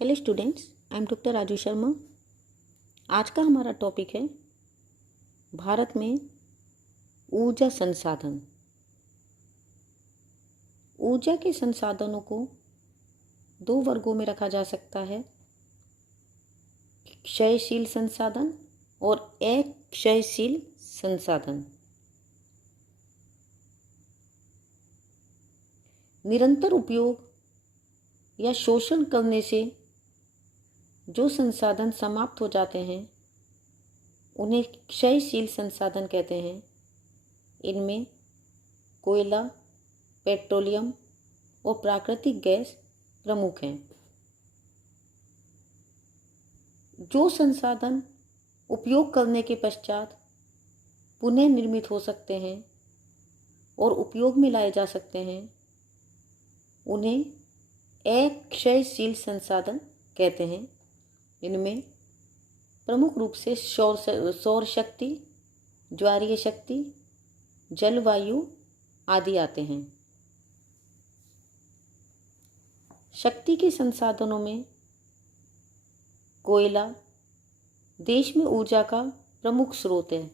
Hello students, I am doctor Raju Sharma. आज का हमारा टॉपिक है भारत में ऊर्जा संसाधन। ऊर्जा के संसाधनों को दो वर्गों में रखा जा सकता है, क्षयशील संसाधन और अक्षयशील संसाधन। निरंतर उपयोग या शोषण करने से जो संसाधन समाप्त हो जाते हैं उन्हें क्षयशील संसाधन कहते हैं। इनमें कोयला, पेट्रोलियम और प्राकृतिक गैस प्रमुख हैं। जो संसाधन उपयोग करने के पश्चात पुनः निर्मित हो सकते हैं और उपयोग में लाए जा सकते हैं उन्हें अक्षयशील संसाधन कहते हैं। इनमें प्रमुख रूप से सौर शक्ति, ज्वारीय शक्ति, जलवायु आदि आते हैं। शक्ति के संसाधनों में कोयला देश में ऊर्जा का प्रमुख स्रोत है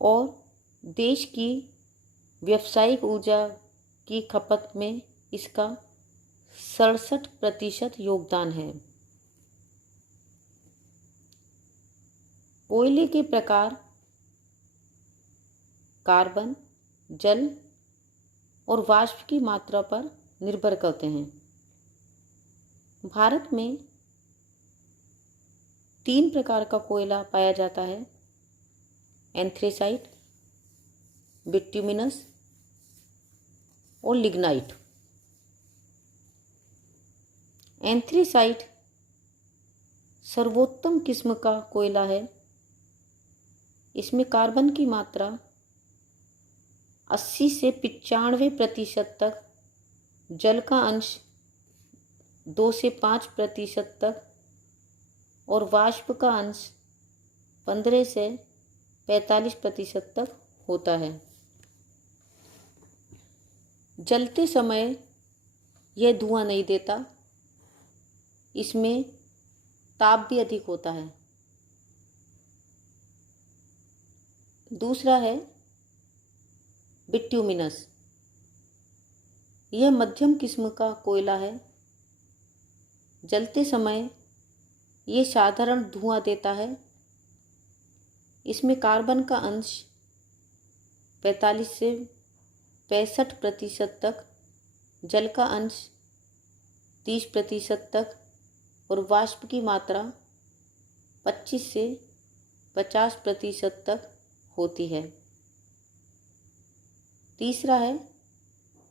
और देश की व्यावसायिक ऊर्जा की खपत में इसका 67% योगदान है। कोयले के प्रकार कार्बन, जल और वाष्प की मात्रा पर निर्भर करते हैं। भारत में 3 प्रकार का कोयला पाया जाता है: एंथ्रेसाइट, बिट्यूमिनस और लिग्नाइट। एंथ्रेसाइट सर्वोत्तम किस्म का कोयला है। इसमें कार्बन की मात्रा 80 से 95% तक, जल का अंश 2 से 5% तक और वाष्प का अंश 15 से 45% तक होता है। जलते समय यह धुआं नहीं देता। इसमें ताप भी अधिक होता है। दूसरा है बिट्यूमिनस। यह मध्यम किस्म का कोयला है। जलते समय यह साधारण धुआं देता है। इसमें कार्बन का अंश 45 से 65% तक, जल का अंश 30% तक और वाष्प की मात्रा 25 से 50% तक होती है। तीसरा है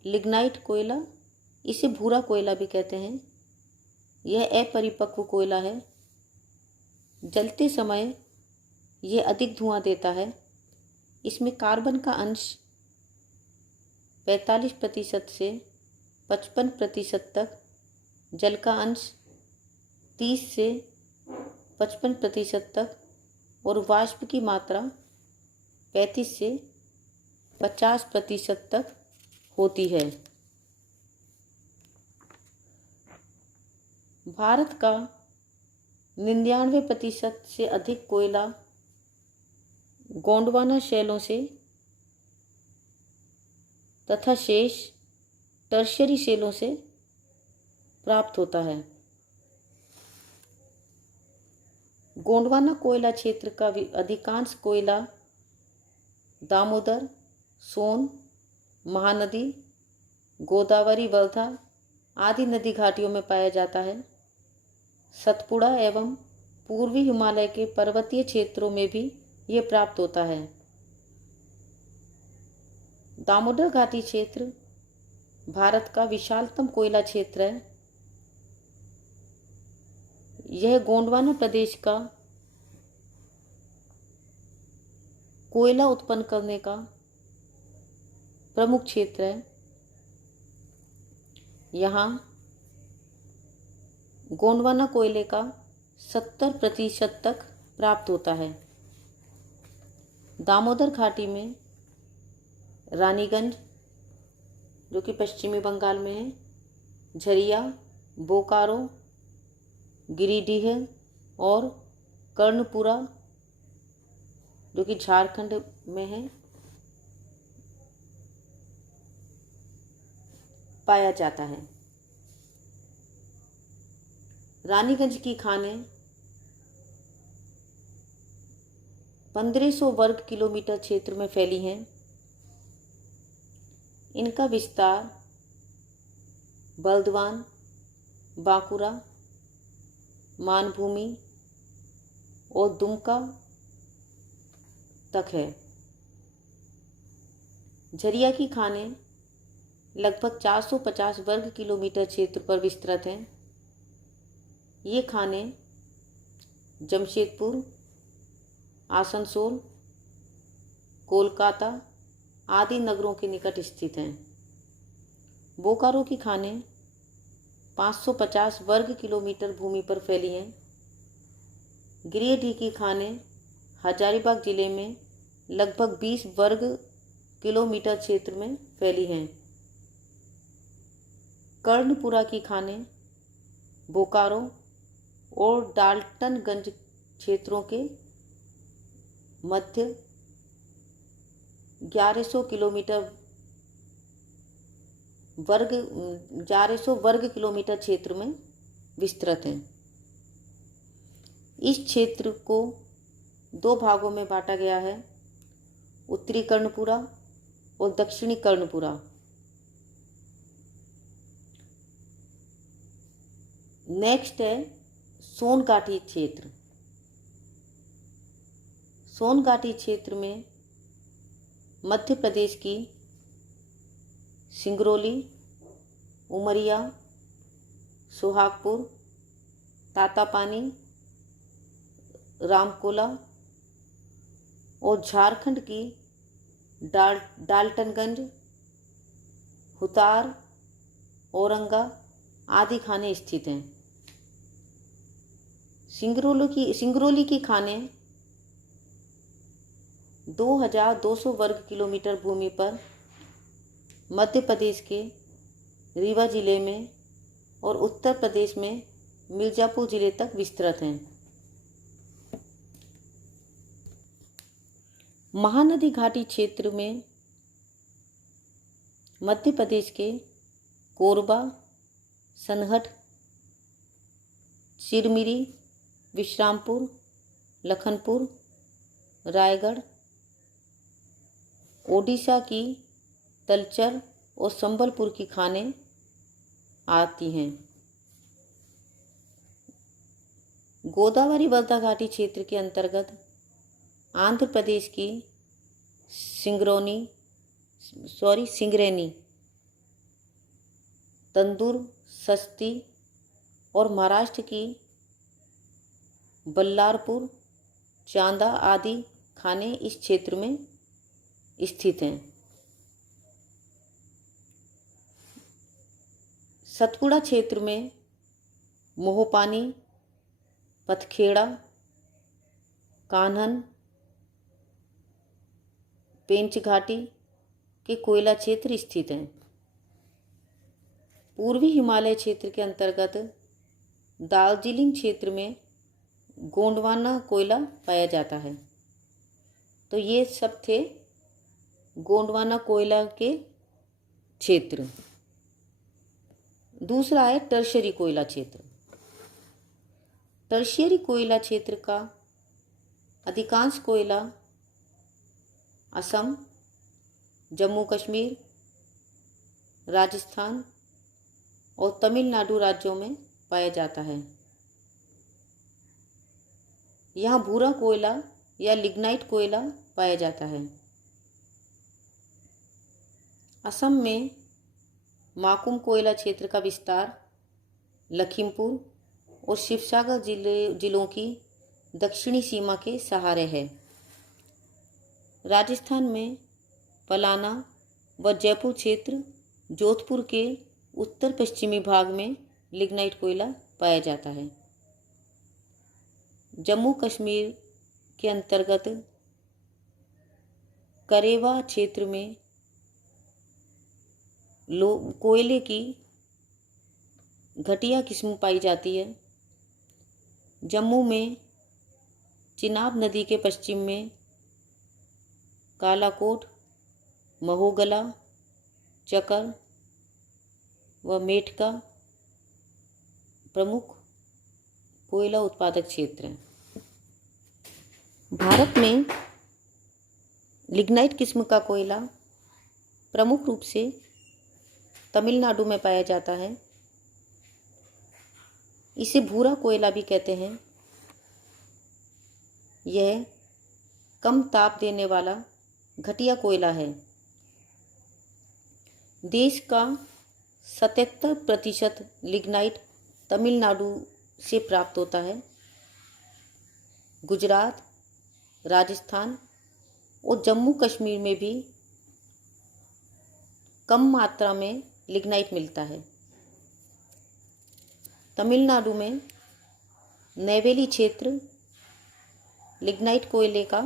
लिग्नाइट कोयला। इसे भूरा कोयला भी कहते हैं। यह अपरिपक्व कोयला है। जलते समय यह अधिक धुआं देता है। इसमें कार्बन का अंश 45% से 55% तक, जल का अंश 30 से 55% तक और वाष्प की मात्रा 35 से 50% तक होती है। भारत का 99% से अधिक कोयला गोंडवाना शैलों से तथा शेष टर्शियरी शैलों से प्राप्त होता है। गोंडवाना कोयला क्षेत्र का अधिकांश कोयला दामोदर, सोन, महानदी, गोदावरी, वर्धा आदि नदी घाटियों में पाया जाता है। सतपुड़ा एवं पूर्वी हिमालय के पर्वतीय क्षेत्रों में भी यह प्राप्त होता है। दामोदर घाटी क्षेत्र भारत का विशालतम कोयला क्षेत्र है। यह गोंडवाना प्रदेश का कोयला उत्पन्न करने का प्रमुख क्षेत्र है। यहाँ गोंडवाना कोयले का 70% तक प्राप्त होता है। दामोदर घाटी में रानीगंज, जो कि पश्चिमी बंगाल में है, झरिया, बोकारो, गिरिडीह और कर्णपुरा जो कि झारखंड में है पाया जाता है। रानीगंज की खानें 1500 वर्ग किलोमीटर क्षेत्र में फैली हैं। इनका विस्तार बर्दवान, बांकुरा, मानभूमि और दुमका तक है। झरिया की खानें लगभग 450 वर्ग किलोमीटर क्षेत्र पर विस्तृत हैं। ये खानें जमशेदपुर, आसनसोल, कोलकाता आदि नगरों के निकट स्थित हैं। बोकारो की खानें 550 वर्ग किलोमीटर भूमि पर फैली हैं। गिरिडीह की खानें हजारीबाग जिले में लगभग 20 वर्ग किलोमीटर क्षेत्र में फैली हैं। कर्णपुरा की खानें बोकारो और डाल्टनगंज क्षेत्रों के मध्य 1100 वर्ग किलोमीटर क्षेत्र में विस्तृत हैं। इस क्षेत्र को 2 भागों में बांटा गया है, उत्तरी कर्णपुरा और दक्षिणी कर्णपुरा। नेक्स्ट है सोनघाटी क्षेत्र। सोनघाटी क्षेत्र में मध्य प्रदेश की सिंगरौली, उमरिया, सुहागपुर, तातापानी, रामकोला और झारखंड की डाल्टनगंज, हुतार, औरंगा आदि खानें स्थित हैं। सिंगरौली की खानें 2200 वर्ग किलोमीटर भूमि पर मध्य प्रदेश के रीवा जिले में और उत्तर प्रदेश में मिर्ज़ापुर जिले तक विस्तृत हैं। महानदी घाटी क्षेत्र में मध्य प्रदेश के कोरबा, सनहट, चिरमिरी, विश्रामपुर, लखनपुर, रायगढ़, ओडिशा की तलचर और संबलपुर की खानें आती हैं। गोदावरी वर्धा घाटी क्षेत्र के अंतर्गत आंध्र प्रदेश की सिंगरेनी, तंदूर, सस्ती और महाराष्ट्र की बल्लारपुर, चांदा आदि खानें इस क्षेत्र में स्थित हैं। सतपुड़ा क्षेत्र में मोहपानी, पथखेड़ा, कान्हन, पेंच घाटी के कोयला क्षेत्र स्थित हैं। पूर्वी हिमालय क्षेत्र के अंतर्गत दार्जिलिंग क्षेत्र में गोंडवाना कोयला पाया जाता है। तो ये सब थे गोंडवाना कोयला के क्षेत्र। दूसरा है टर्शियरी कोयला क्षेत्र। टर्शियरी कोयला क्षेत्र का अधिकांश कोयला असम, जम्मू कश्मीर, राजस्थान और तमिलनाडु राज्यों में पाया जाता है। यहाँ भूरा कोयला या लिग्नाइट कोयला पाया जाता है। असम में माकुम कोयला क्षेत्र का विस्तार लखीमपुर और शिवसागर जिलों की दक्षिणी सीमा के सहारे है। राजस्थान में पलाना व जयपुर क्षेत्र, जोधपुर के उत्तर पश्चिमी भाग में लिग्नाइट कोयला पाया जाता है। जम्मू कश्मीर के अंतर्गत करेवा क्षेत्र में कोयले की घटिया किस्म पाई जाती है। जम्मू में चिनाब नदी के पश्चिम में कालाकोट, महोगला, चकर व मेटका प्रमुख कोयला उत्पादक क्षेत्र हैं। भारत में लिग्नाइट किस्म का कोयला प्रमुख रूप से तमिलनाडु में पाया जाता है। इसे भूरा कोयला भी कहते हैं। यह कम ताप देने वाला घटिया कोयला है। देश का 77% लिग्नाइट तमिलनाडु से प्राप्त होता है। गुजरात, राजस्थान और जम्मू कश्मीर में भी कम मात्रा में लिग्नाइट मिलता है। तमिलनाडु में नेवेली क्षेत्र लिग्नाइट कोयले का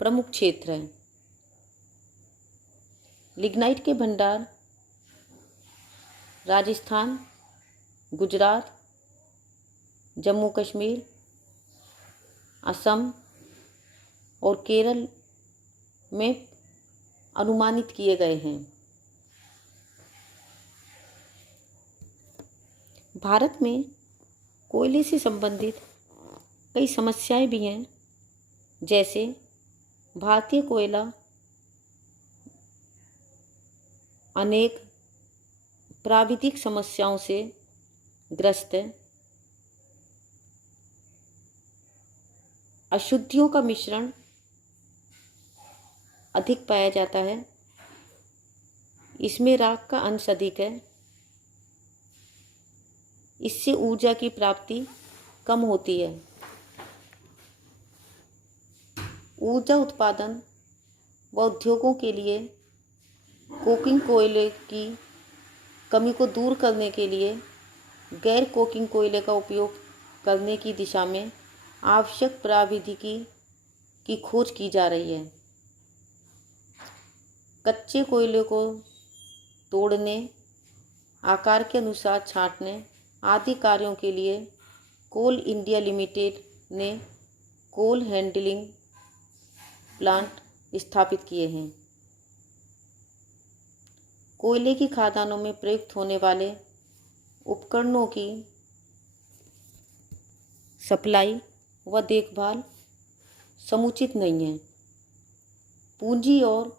प्रमुख क्षेत्र है। लिग्नाइट के भंडार राजस्थान, गुजरात, जम्मू कश्मीर, असम और केरल में अनुमानित किए गए हैं। भारत में कोयले से संबंधित कई समस्याएं भी हैं, जैसे भारतीय कोयला अनेक प्राविधिक समस्याओं से ग्रस्त है। अशुद्धियों का मिश्रण अधिक पाया जाता है। इसमें राख का अंश अधिक है। इससे ऊर्जा की प्राप्ति कम होती है। ऊर्जा उत्पादन व उद्योगों के लिए कोकिंग कोयले की कमी को दूर करने के लिए गैर कोकिंग कोयले का उपयोग करने की दिशा में आवश्यक प्रौद्योगिकी की खोज की जा रही है। कच्चे कोयले को तोड़ने, आकार के अनुसार छांटने आदि कार्यों के लिए कोल इंडिया लिमिटेड ने कोल हैंडलिंग प्लांट स्थापित किए हैं। कोयले की खदानों में प्रयुक्त होने वाले उपकरणों की सप्लाई व देखभाल समुचित नहीं है। पूंजी और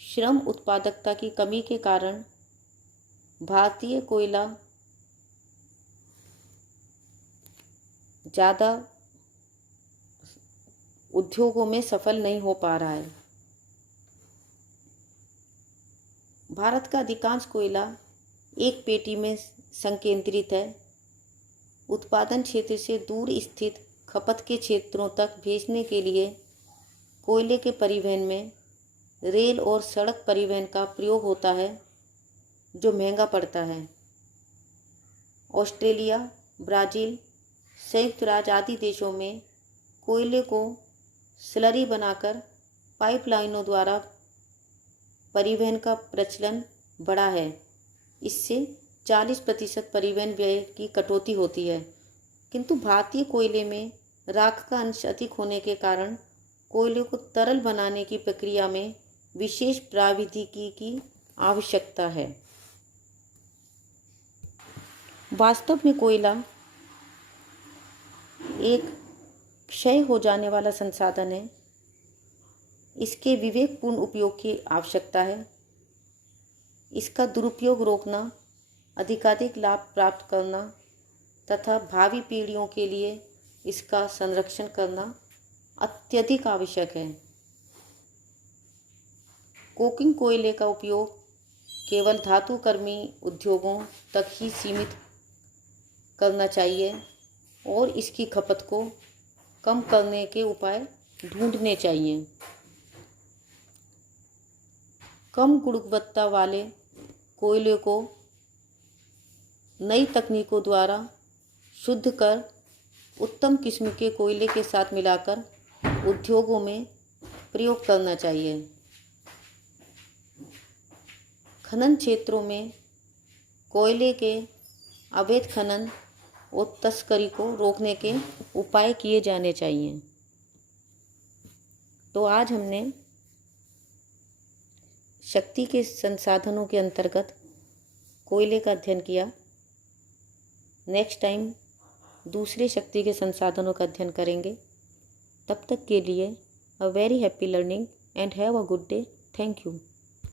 श्रम उत्पादकता की कमी के कारण भारतीय कोयला ज़्यादा उद्योगों में सफल नहीं हो पा रहा है। भारत का अधिकांश कोयला एक पेटी में संकेंद्रित है। उत्पादन क्षेत्र से दूर स्थित खपत के क्षेत्रों तक भेजने के लिए कोयले के परिवहन में रेल और सड़क परिवहन का प्रयोग होता है, जो महंगा पड़ता है। ऑस्ट्रेलिया, ब्राज़ील, संयुक्त राज्य आदि देशों में कोयले को स्लरी बनाकर पाइपलाइनों द्वारा परिवहन का प्रचलन बढ़ा है। इससे 40% परिवहन व्यय की कटौती होती है। किंतु भारतीय कोयले में राख का अंश अधिक होने के कारण कोयले को तरल बनाने की प्रक्रिया में विशेष प्रौद्योगिकी की आवश्यकता है। वास्तव में कोयला एक क्षय हो जाने वाला संसाधन है। इसके विवेकपूर्ण उपयोग की आवश्यकता है। इसका दुरुपयोग रोकना, अधिकाधिक लाभ प्राप्त करना तथा भावी पीढ़ियों के लिए इसका संरक्षण करना अत्यधिक आवश्यक है। कोकिंग कोयले का उपयोग केवल धातुकर्मी उद्योगों तक ही सीमित करना चाहिए और इसकी खपत को कम करने के उपाय ढूंढने चाहिए। कम गुणवत्ता वाले कोयले को नई तकनीकों द्वारा शुद्ध कर उत्तम किस्म के कोयले के साथ मिलाकर उद्योगों में प्रयोग करना चाहिए। खनन क्षेत्रों में कोयले के अवैध खनन और तस्करी को रोकने के उपाय किए जाने चाहिए। तो आज हमने शक्ति के संसाधनों के अंतर्गत कोयले का अध्ययन किया। नेक्स्ट टाइम दूसरे शक्ति के संसाधनों का अध्ययन करेंगे। तब तक के लिए a very happy learning and have a good day. Thank you.